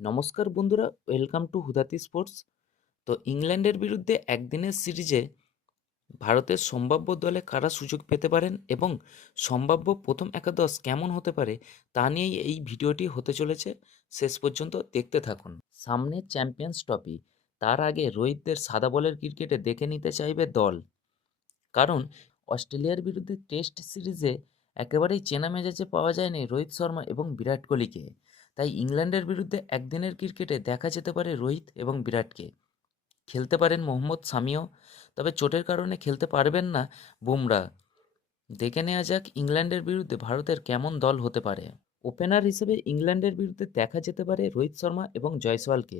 নমস্কার বন্ধুরা, welcome to হুদাতি sports. তো ইংল্যান্ডের বিরুদ্ধে একদিনের সিরিজে ভারতের সম্ভাব্য দলে কারা সুযোগ পেতে পারেন এবং সম্ভাব্য প্রথম একাদশ কেমন হতে পারে তা নিয়েই এই ভিডিওটি হতে চলেছে। শেষ পর্যন্ত দেখতে থাকুন। সামনে চ্যাম্পিয়ন্স ট্রফি, তার আগে রোহিতদের সাদা বলের ক্রিকেটে দেখে নিতে চাইবে দল। কারণ অস্ট্রেলিয়ার বিরুদ্ধে টেস্ট সিরিজে একেবারেই চেনা মেজাজে পাওয়া যায়নি রোহিত শর্মা এবং বিরাট কোহলিকে। তাই ইংল্যান্ডের বিরুদ্ধে একদিনের ক্রিকেটে দেখা যেতে পারে রোহিত এবং বিরাটকে। খেলতে পারেন মোহাম্মদ শামিও, তবে চোটের কারণে খেলতে পারবেন না বুমরা। দেখে নেওয়া যাক ইংল্যান্ডের বিরুদ্ধে ভারতের কেমন দল হতে পারে। ওপেনার হিসেবে ইংল্যান্ডের বিরুদ্ধে দেখা যেতে পারে রোহিত শর্মা এবং জয়সওয়ালকে।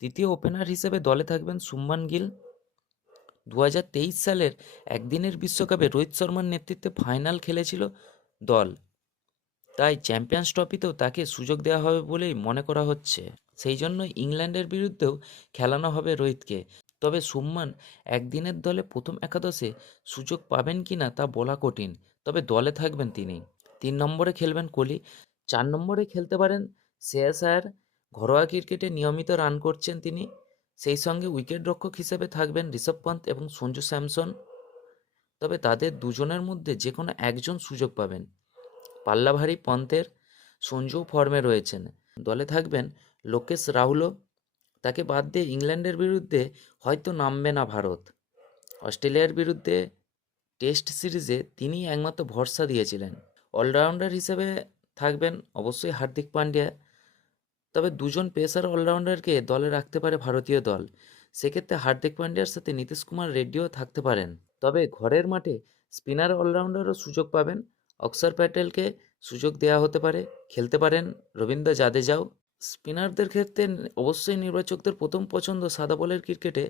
তৃতীয় ওপেনার হিসেবে দলে থাকবেন শুভমান গিল। 2023 সালের একদিনের বিশ্বকাপে রোহিত শর্মার নেতৃত্বে ফাইনাল খেলেছিল দল, তাই চ্যাম্পিয়ন্স ট্রফিতেও তাকে সুযোগ দেওয়া হবে বলেই মনে করা হচ্ছে। সেই জন্য ইংল্যান্ডের বিরুদ্ধেও খেলানো হবে রোহিতকে। তবে শুভমান একদিনের দলে প্রথম একাদশে সুযোগ পাবেন কিনা তা বলা কঠিন, তবে দলে থাকবেন তিনি। 3 নম্বরে খেলবেন কোহলি। 4 নম্বরে খেলতে পারেন শ্রেয়াস আয়ার। ঘরোয়া ক্রিকেটে নিয়মিত রান করছেন তিনি। সেই সঙ্গে উইকেট রক্ষক হিসেবে থাকবেন ঋষভ পান্ত এবং সঞ্জু স্যামসন। তবে তাদের দুজনের মধ্যে যে কোনো একজন সুযোগ পাবেন। পাল্লা ভারী পন্থের। সঞ্জু ফর্মে রয়েছেন। দলে থাকবেন লোকেশ রাহুলও। তাকে বাদ দিয়ে ইংল্যান্ডের বিরুদ্ধে হয়তো নামবে না ভারত। অস্ট্রেলিয়ার বিরুদ্ধে টেস্ট সিরিজে তিনি একমাত্র ভরসা দিয়েছিলেন। অলরাউন্ডার হিসেবে থাকবেন অবশ্যই হার্দিক পান্ডিয়া। তবে দুজন পেসার অলরাউন্ডারকে দলে রাখতে পারে ভারতীয় দল। সেক্ষেত্রে হার্দিক পান্ডিয়ার সাথে নীতিশ কুমার রেড্ডিও থাকতে পারেন। তবে ঘরের মাঠে স্পিনার অলরাউন্ডারও সুযোগ পাবেন। অক্ষর প্যাটেলকে সুযোগ দেওয়া হতে পারে। খেলতে পারেন রবীন্দ্র জাদেজাও। স্পিনারদের ক্ষেত্রে অবশ্যই নির্বাচকদের প্রথম পছন্দ সাদা বলের ক্রিকেটে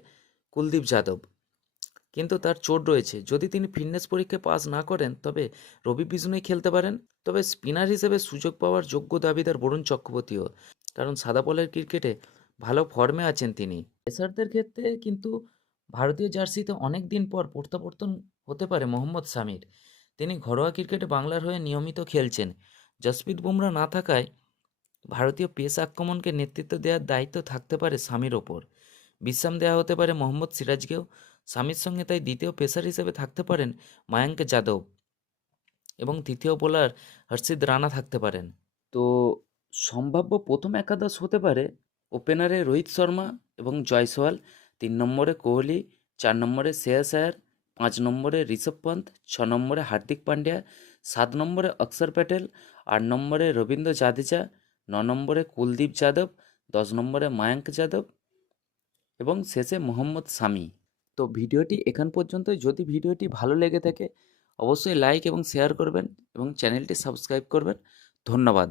কুলদীপ যাদব, কিন্তু তার চোট রয়েছে। যদি তিনি ফিটনেস পরীক্ষায় পাস না করেন তবে রবি বিষ্ণুই খেলতে পারেন। তবে স্পিনার হিসেবে সুযোগ পাওয়ার যোগ্য দাবিদার বরুণ চক্রবর্তীও, কারণ সাদা বলের ক্রিকেটে ভালো ফর্মে আছেন তিনি। পেসারদের ক্ষেত্রে কিন্তু ভারতীয় জার্সিতে অনেক দিন পর প্রত্যাবর্তন হতে পারে মোহাম্মদ শামির। তিনি ঘরোয়া ক্রিকেটে বাংলার হয়ে নিয়মিত খেলছেন। জসপ্রীত বুমরা না থাকায় ভারতীয় পেস আক্রমণকে নেতৃত্ব দেওয়ার দায়িত্ব থাকতে পারে শামির ওপর। বিশ্রাম দেওয়া হতে পারে মোহাম্মদ সিরাজকেও। শামির সঙ্গে তাই দ্বিতীয় পেসার হিসেবে থাকতে পারেন মায়াঙ্ক যাদব এবং তৃতীয় বোলার হর্ষিত রানা থাকতে পারেন। তো সম্ভাব্য প্রথম একাদশ হতে পারে ওপেনারে রোহিত শর্মা এবং জয়সওয়াল, 3 নম্বরে কোহলি, 4 নম্বরে শ্রেয়াস আয়ার, 5 নম্বরে ঋষভ পন্থ, 6 নম্বরে হার্দিক পান্ডিয়া, 7 নম্বরে অক্ষর প্যাটেল, 8 নম্বরে রবীন্দ্র জাদেজা, 9 নম্বরে কুলদীপ যাদব, 10 নম্বরে মায়াঙ্ক যাদব এবং শেষে মোহাম্মদ শামি। তো ভিডিওটি এখান পর্যন্তই। যদি ভিডিওটি ভালো লেগে থাকে অবশ্যই লাইক এবং শেয়ার করবেন এবং চ্যানেলটি সাবস্ক্রাইব করবেন। ধন্যবাদ।